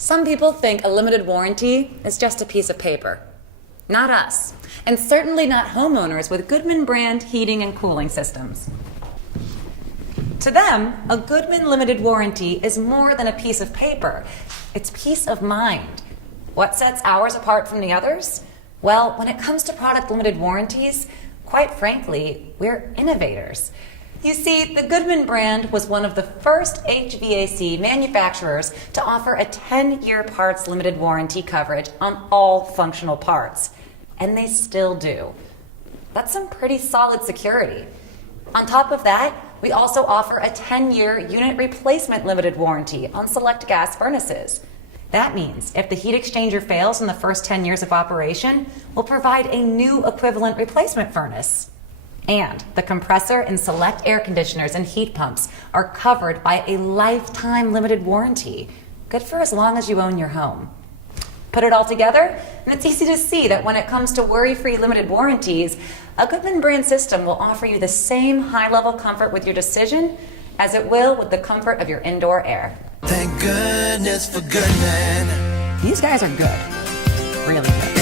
Some people think a limited warranty is just a piece of paper. Not us, and certainly not homeowners with Goodman brand heating and cooling systems. To them, a Goodman limited warranty is more than a piece of paper. It's peace of mind. What sets ours apart from the others? Well, when it comes to product limited warranties, quite frankly, we're innovators. You see, the Goodman brand was one of the first HVAC manufacturers to offer a 10-year parts limited warranty coverage on all functional parts. And they still do. That's some pretty solid security. On top of that, we also offer a 10-year unit replacement limited warranty on select gas furnaces. That means if the heat exchanger fails in the first 10 years of operation, we'll provide a new equivalent replacement furnace. And the compressor and select air conditioners and heat pumps are covered by a lifetime limited warranty, good for as long as you own your home. Put it all together, and it's easy to see that when it comes to worry-free limited warranties, a Goodman brand system will offer you the same high-level comfort with your decision as it will with the comfort of your indoor air. Thank goodness for Goodman. These guys are good. Really good.